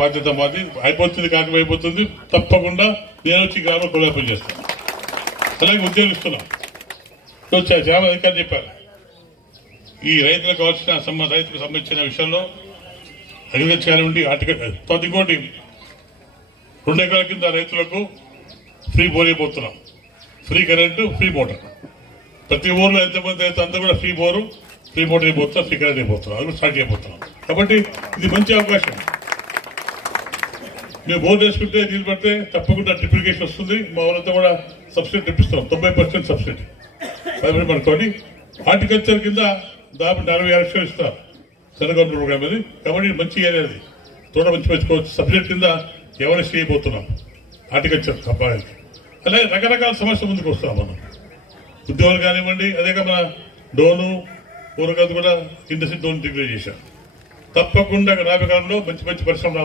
బాధ్యత మాది. అయిపోతుంది కాకపోయిపోతుంది, తప్పకుండా నేను వచ్చి గ్రామం కొలాపం చేస్తాను. అలాగే ఉద్యోగం ఇస్తున్నాం. చాలా అధికారులు చెప్పారు ఈ రైతులకు కావాల్సిన రైతులకు సంబంధించిన విషయంలో అగ్రికల్చర్ కానివ్వండి, ఆర్టికల్ ఇంకోటి 2 ఎకరాల కింద రైతులకు ఫ్రీ బోర్ అయిపోతున్నాం, ఫ్రీ కరెంటు, ఫ్రీ మోటార్. ప్రతి ఊర్లో ఎంతమంది అయితే అంతా కూడా ఫ్రీ బోరు, ఫ్రీ మోటార్ అయిపోతున్నాం, ఫ్రీ కరెంట్ అయిపోతున్నాం, అది కూడా స్టార్ట్ అయిపోతున్నాం. కాబట్టి ఇది మంచి అవకాశం. మేము బోర్ వేసుకుంటే నీళ్ళు పడితే తప్పకుండా ట్రిప్లికేషన్ వస్తుంది. మా వాళ్ళంతా కూడా సబ్సిడీ తెప్పిస్తాం, 90% సబ్సిడీ పడుకోండి. హార్టికల్చర్ కింద దాదాపు 46 లక్షలు ఇస్తారు సెంట్రల్ గవర్నమెంట్ ప్రోగ్రామ్ అది. కాబట్టి మంచి ఏరియా అది, తోట మంచి పెంచుకోవచ్చు. సబ్సిడీ కింద ఎవరైనా చేయబోతున్నాం హార్టికల్చర్ కంపానికి. అలాగే రకరకాల సమస్యలు ముందుకు వస్తాం మనం. ఉద్యోగాలు కానివ్వండి, అదే మన డోను కూరగాయలు కూడా ఇండస్ట్రీ డోన్ డిగ్రీ చేశాం. తప్పకుండా రాబోయే కాలంలో మంచి మంచి పరిశ్రమలు